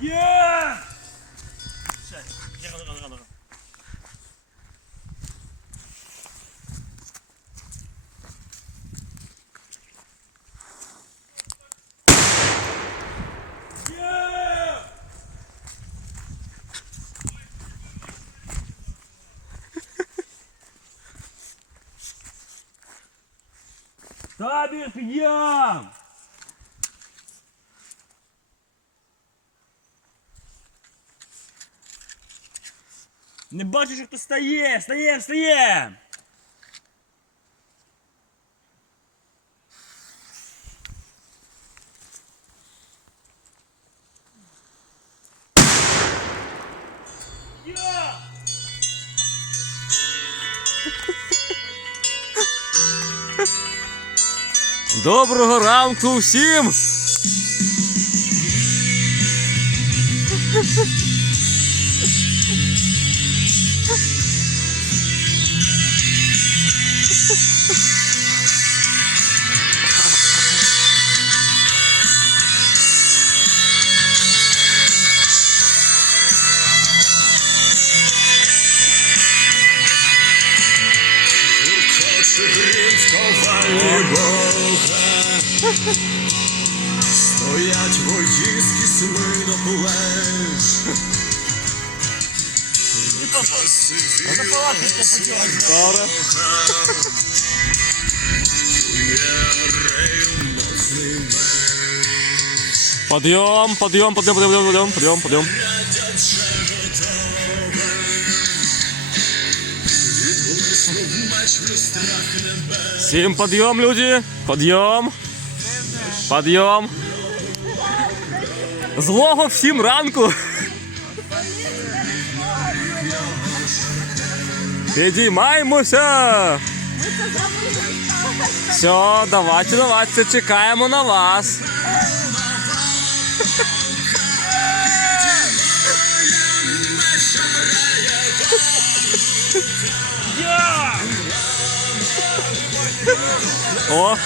Є! Рано. Табір підйом! Не бачиш, як хто стає! Встаєм! Доброго ранку всім! Стоять вої з кисми на плеч. Подъем. Всім подъем, люди! Подъем! Злого всім ранку! Підіймаємося! Все, давайте, чекаємо на вас! О!